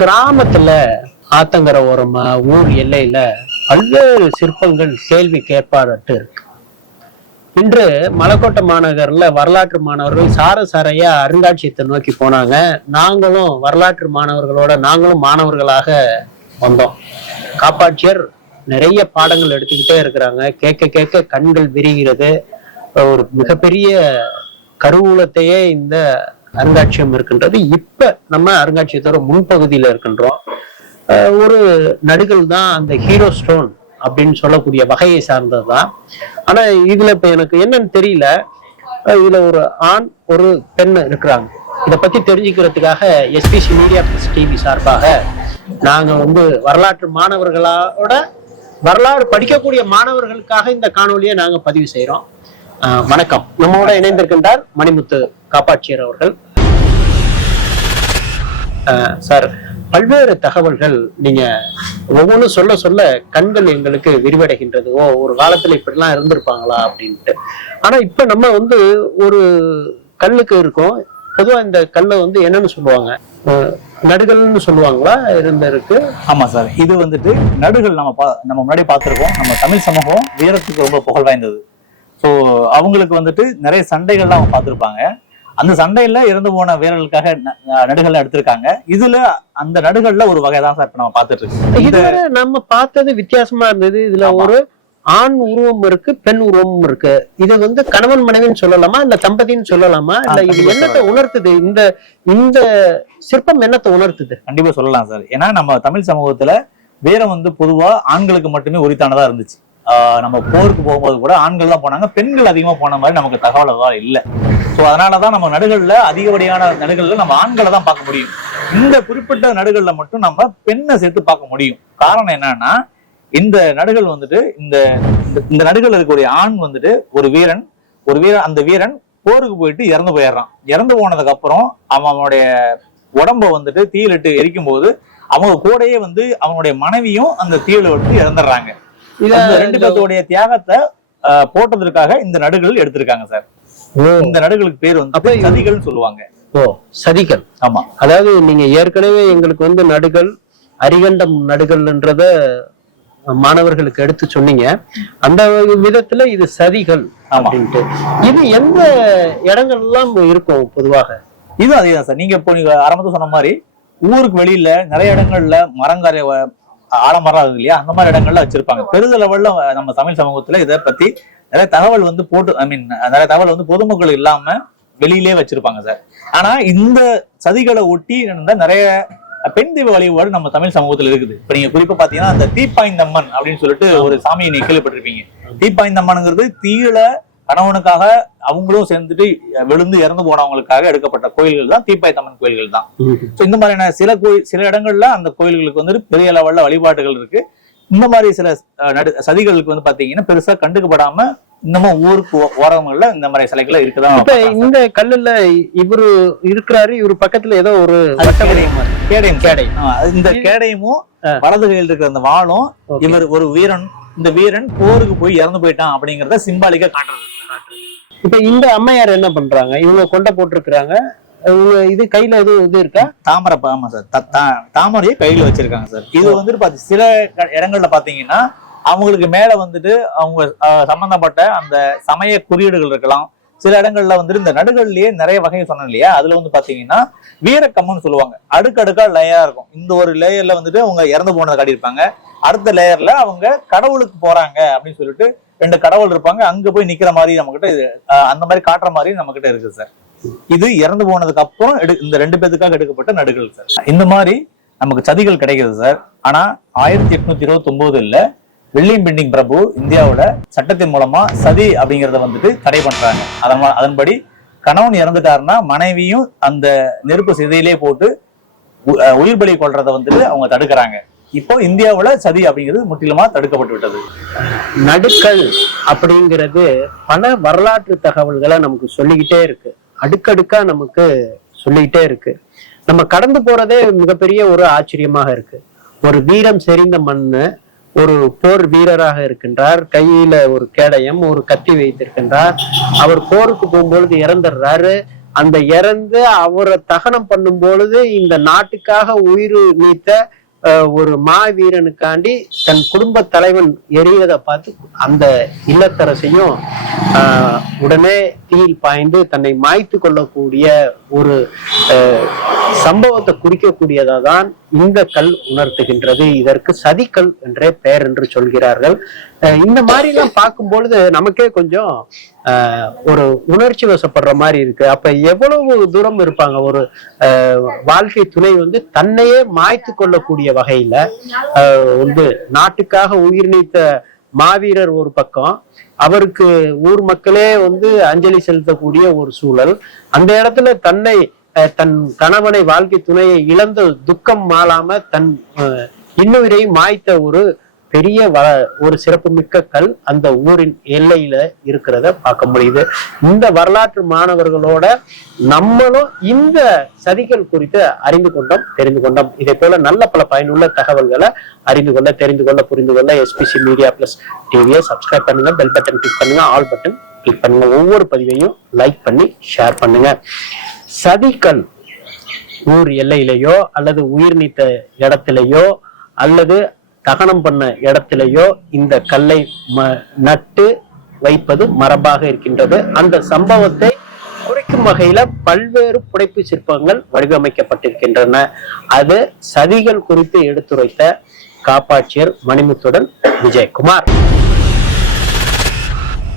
கிராமத்துல ஆத்தங்கர ஓரமா ஊர் எல்லையில பல்வேறு சிற்பங்கள் கேள்வி கேட்பாரட்டு இருக்கு. இன்று மலக்கோட்டை மாநகர்ல வரலாற்று மாணவர்கள் சாரையா அருங்காட்சியகத்தை நோக்கி போனாங்க. நாங்களும் வரலாற்று நாங்களும் மாணவர்களாக வந்தோம். காப்பாட்சியர் நிறைய பாடங்கள் எடுத்துக்கிட்டே இருக்கிறாங்க. கேட்க கேட்க கண்கள் விரிகிறது. ஒரு மிகப்பெரிய கருவூலத்தையே இந்த அருங்காட்சியகம் இருக்கின்றது. இப்ப நம்ம அருங்காட்சியகத்தோட முன்பகுதியில இருக்கின்றோம். ஒரு நடுகள் தான் அந்த ஹீரோ ஸ்டோன் அப்படின்னு சொல்லக்கூடிய வகையை சார்ந்ததுதான். ஆனா இதுல இப்ப எனக்கு என்னன்னு தெரியல, இதுல ஒரு ஆண் ஒரு பெண் இருக்கிறாங்க. இதை பத்தி தெரிஞ்சுக்கிறதுக்காக எஸ்பிசி மீடியா டிவி சார்பாக நாங்க வரலாற்று மாணவர்களோட வரலாறு படிக்கக்கூடிய மாணவர்களுக்காக இந்த காணொலியை நாங்க பதிவு செய்யறோம். வணக்கம். நம்மோட இணைந்திருக்கின்றார் மணிமுத்து காப்பாட்சியர் அவர்கள். சார், பல்வேறு தகவல்கள் நீங்க ஒவ்வொன்றும் சொல்ல சொல்ல கண்கள் எங்களுக்கு விரிவடைகின்றது. ஒரு காலத்துல இப்படிலாம் இருந்திருப்பாங்களா அப்படின்ட்டு. ஆனா இப்ப நம்ம ஒரு கல்லுக்கு இருக்கோம். பொதுவா இந்த கல்லை என்னன்னு சொல்லுவாங்க, நடுகள்னு சொல்லுவாங்களா இருந்திருக்கு? ஆமா சார், இது நடுகள் நம்ம முன்னாடி பார்த்திருக்கோம். நம்ம தமிழ் சமூகம் வீரத்துக்கு ரொம்ப புகழ் வாய்ந்தது. ஸோ அவங்களுக்கு நிறைய சண்டைகள்லாம் அவங்க பார்த்திருப்பாங்க. அந்த சண்டையில இறந்து போன வீரர்களுக்காக நடுகள் எடுத்திருக்காங்க. இதுல அந்த நடுகள்ல ஒரு வகைதான் சார் நம்ம பார்த்துட்டு இருக்கோம். இதுவரை நம்ம பார்த்தது வித்தியாசமா இருந்தது. இதுல ஒரு ஆண் உருவம் இருக்கு, பெண் உருவமும் இருக்கு. இது கணவன் மனைவின்னு சொல்லலாமா, இல்ல தம்பதின்னு சொல்லலாமா, இல்ல இது என்னத்தை உணர்த்துது? இந்த சிற்பம் என்னத்தை உணர்த்துது? கண்டிப்பா சொல்லலாம் சார். ஏன்னா நம்ம தமிழ் சமூகத்துல வீரம் பொதுவா ஆண்களுக்கு மட்டுமே உரித்தானதா இருந்துச்சு. நம்ம போருக்கு போகும்போது கூட ஆண்கள் தான் போனாங்க, பெண்கள் அதிகமா போன மாதிரி நமக்கு தகவல் தான் இல்லை. ஸோ அதனாலதான் நம்ம நடுகள்ல அதிகப்படியான நடுகள்ல நம்ம ஆண்களை தான் பார்க்க முடியும். இந்த குறிப்பிட்ட நடுகள்ல மட்டும் நம்ம பெண்ணை சேர்த்து பார்க்க முடியும். காரணம் என்னன்னா, இந்த நடுகள் இந்த நடுகள் இருக்கக்கூடிய ஆண் ஒரு வீரன் அந்த வீரன் போருக்கு போயிட்டு இறந்து போயிடுறான். இறந்து போனதுக்கு அப்புறம் அவனுடைய உடம்ப தீயிலிட்டு எரிக்கும் போது அவங்க கூடயே அவனுடைய மனைவியும் அந்த தீயில இறந்துடுறாங்க. ரெண்டு பேர்த்தோடைய தியாகத்தை போட்டதற்காக இந்த நடுகள் எடுத்திருக்காங்க சார். இந்த நடுகளுக்கு பேர் சதிகள்னு சொல்லுவாங்க. சதிகள். ஆமா, அதாவது நீங்க ஏற்கனவே எங்களுக்கு நடுகள் அரிகண்டம் நடுகள்ன்றத மாணவர்களுக்கு எடுத்து சொன்னீங்க. அந்த விதத்துல இது சதிகள் அப்படின்ட்டு. இது எந்த இடங்கள் எல்லாம் இருக்கும் பொதுவாக? இது அதேதான் சார். நீங்க ஆரம்பத்துல சொன்ன மாதிரி ஊருக்கு வெளியில நிறைய இடங்கள்ல மரங்காரிய ஆலமரம் இருக்கு இல்லையா, அந்த மாதிரி இடங்கள்ல வச்சிருப்பாங்க. பெருதளவுல நம்ம தமிழ் சமூகத்துல இதை பத்தி நிறைய தகவல் போட்டு நிறைய தகவல் பொதுமக்கள் இல்லாம வெளியிலே வச்சிருப்பாங்க சார். ஆனா இந்த சதிகளை ஒட்டி இருந்த நிறைய பெண் தெய்வ வழிபாடு நம்ம தமிழ் சமூகத்துல இருக்குது. இப்ப நீங்க குறிப்பா பாத்தீங்கன்னா அந்த தீப்பாய்ந்தம்மன் அப்படின்னு சொல்லிட்டு ஒரு சாமியை நீங்க கேள்விப்பட்டிருப்பீங்க. தீப்பாய்ந்தம்மனுங்கிறது தீயில கணவனுக்காக அவங்களும் சேர்ந்துட்டு விழுந்து இறந்து போனவங்களுக்காக எடுக்கப்பட்ட கோயில்கள் தான் தீப்பாய்ந்தம்மன் கோயில்கள் தான். இந்த மாதிரியான சில இடங்கள்ல அந்த கோயில்களுக்கு பெரிய லெவல்ல வழிபாடுகள் இருக்கு. இந்த மாதிரி சில சதிகளுக்கு பாத்தீங்கன்னா பெருசா கண்டுக்கப்படாம இன்னமும் ஊருக்கு ஓரங்கள்ல இந்த மாதிரி சிலைகள் இருக்குதான். இப்ப இந்த கல்லுல இவரு இருக்கிறாரு, இவரு பக்கத்துல ஏதோ ஒரு கேடயம். இந்த கேடயமும் வலது கையில் இருக்கிற அந்த வாளும் இவர் ஒரு வீரன், இந்த வீரன் போருக்கு போய் இறந்து போயிட்டான் அப்படிங்கறத சிம்பாலிக்கா காட்டுறது. இப்ப இந்த அம்மையார் என்ன பண்றாங்க? இவங்க கொண்ட போட்டிருக்கிறாங்க. இது கையில எதுவும் இது இருக்கா? தாமரை. ஆமா சார், தாமரையை கையில வச்சிருக்காங்க சார். இது சில இடங்கள்ல பாத்தீங்கன்னா அவங்களுக்கு மேல அவங்க சம்பந்தப்பட்ட அந்த சமய குறியீடுகள் இருக்கலாம். சில இடங்கள்ல இந்த நடுகள்லயே நிறைய வகையை சொன்னோம் இல்லையா, அதுல பாத்தீங்கன்னா வீரக்கம்முன்னு சொல்லுவாங்க. அடுக்கடுக்கா லேயரா இருக்கும். இந்த ஒரு லேயர்ல அவங்க இறந்து போனதை காட்டியிருப்பாங்க. அடுத்த லேயர்ல அவங்க கடவுளுக்கு போறாங்க அப்படின்னு சொல்லிட்டு 2 கடவுள் இருப்பாங்க, அங்க போய் நிக்கிற மாதிரி நம்ம கிட்ட அந்த மாதிரி காட்டுற மாதிரி நம்ம கிட்ட இருக்கு சார். இது இறந்து போனதுக்கு அப்புறம் இந்த 2 பேருக்காக எடுக்கப்பட்ட நடுகள் சார். இந்த மாதிரி நமக்கு சதிகள் கிடைக்குது சார். ஆனா 1829 வில்லியம் பெண்டிங் பிரபு இந்தியாவோட சட்டத்தின் மூலமா சதி அப்படிங்கறத தடை பண்றாங்க. அதன்படி கணவன் இறந்துட்டாருன்னா மனைவியும் அந்த நெருப்பு சிதையிலே போட்டு உயிர் பலி கொள்றத அவங்க தடுக்கிறாங்க. இப்போ இந்தியாவுல சதி அப்படிங்கிறது முற்றிலுமா தடுக்கப்பட்டு விட்டது. நடுக்கள் அப்படிங்கிறது பல வரலாற்று தகவல்களை நமக்கு சொல்லிக்கிட்டே இருக்கு. அடுக்கடுக்கா நமக்கு சொல்லிக்கிட்டே இருக்கு. நம்ம கடந்து போறதே மிகப்பெரிய ஒரு ஆச்சரியமாக இருக்கு. ஒரு வீரம் செறிந்த மண்ணு, ஒரு போர் வீரராக இருக்கின்றார், கையில ஒரு கேடயம், ஒரு கத்தி வைத்திருக்கின்றார். அவர் போருக்கு போகும்பொழுது இறந்துடுறாரு. அந்த இறந்து அவரை தகனம் பண்ணும் பொழுது இந்த நாட்டுக்காக உயிர் நீத்த ஒரு மாவீரனுக்காண்டி தன் குடும்ப தலைவன் எறிவதை பார்த்து அந்த இல்லத்தரசையும் உடனே தீயில் பாய்ந்து தன்னை மாய்த்து கொள்ளக்கூடிய ஒரு சம்பவத்தை குறிக்கக்கூடியதா தான் இந்த கல் உணர்த்துகின்றது. இதற்கு சதிக்கல் என்றே பெயர் என்று சொல்கிறார்கள். இந்த மாதிரி எல்லாம் பார்க்கும் பொழுது நமக்கே கொஞ்சம் ஒரு உணர்ச்சி வசப்படுற மாதிரி இருக்கு. அப்ப எவ்வளவு தூரம் இருப்பாங்க ஒரு வாழ்க்கை துணை வந்து தன்னையே மாய்த்து கொள்ளக்கூடிய வகையில வந்து நாட்டுக்காக உயிர் நீத்த மாவீரர் ஒரு பக்கம், அவருக்கு ஊர் மக்களே வந்து அஞ்சலி செலுத்தக்கூடிய ஒரு சூழல், அந்த இடத்துல தன் கணவனை வாழ்க்கை துணையை இழந்த துக்கம் மாளாம தன் இன்னுயிரை மாய்த்த ஒரு பெரிய ஒரு சிறப்பு மிக்க கல் அந்த ஊரின் எல்லையில இருக்கிறத பார்க்க முடியுது. இந்த வரலாற்று மாணவர்களோட நம்மளும் இந்த சதிகள் குறித்து அறிந்து கொண்டோம், தெரிந்து கொண்டோம். இதே போல நல்ல பல பயனுள்ள தகவல்களை அறிந்து கொள்ள, தெரிந்து கொள்ள, புரிந்து கொள்ள SPC மீடியா பிளஸ் டிவியை சப்ஸ்கிரைப் பண்ணுங்க, பெல் பட்டன் கிளிக் பண்ணுங்க, ஆல் பட்டன் கிளிக் பண்ணுங்க, ஒவ்வொரு பதிவையும் லைக் பண்ணி ஷேர் பண்ணுங்க. சதிக்கல் ஊர் எல்லையிலேயோ அல்லது உயிர் நீத்த இடத்திலேயோ அல்லது தகனம் பண்ண இடத்திலேயோ இந்த கல்லை நட்டு வைப்பது மரபாக இருக்கின்றது. அந்த சம்பவத்தை குறிக்கும் வகையில பல்வேறு புடைப்பு சிற்பங்கள் வடிவமைக்கப்பட்டிருக்கின்றன. அது சதிகள் குறித்து எடுத்துரைத்த காப்பாட்சியர் மணிமுத்துடன் விஜயகுமார்.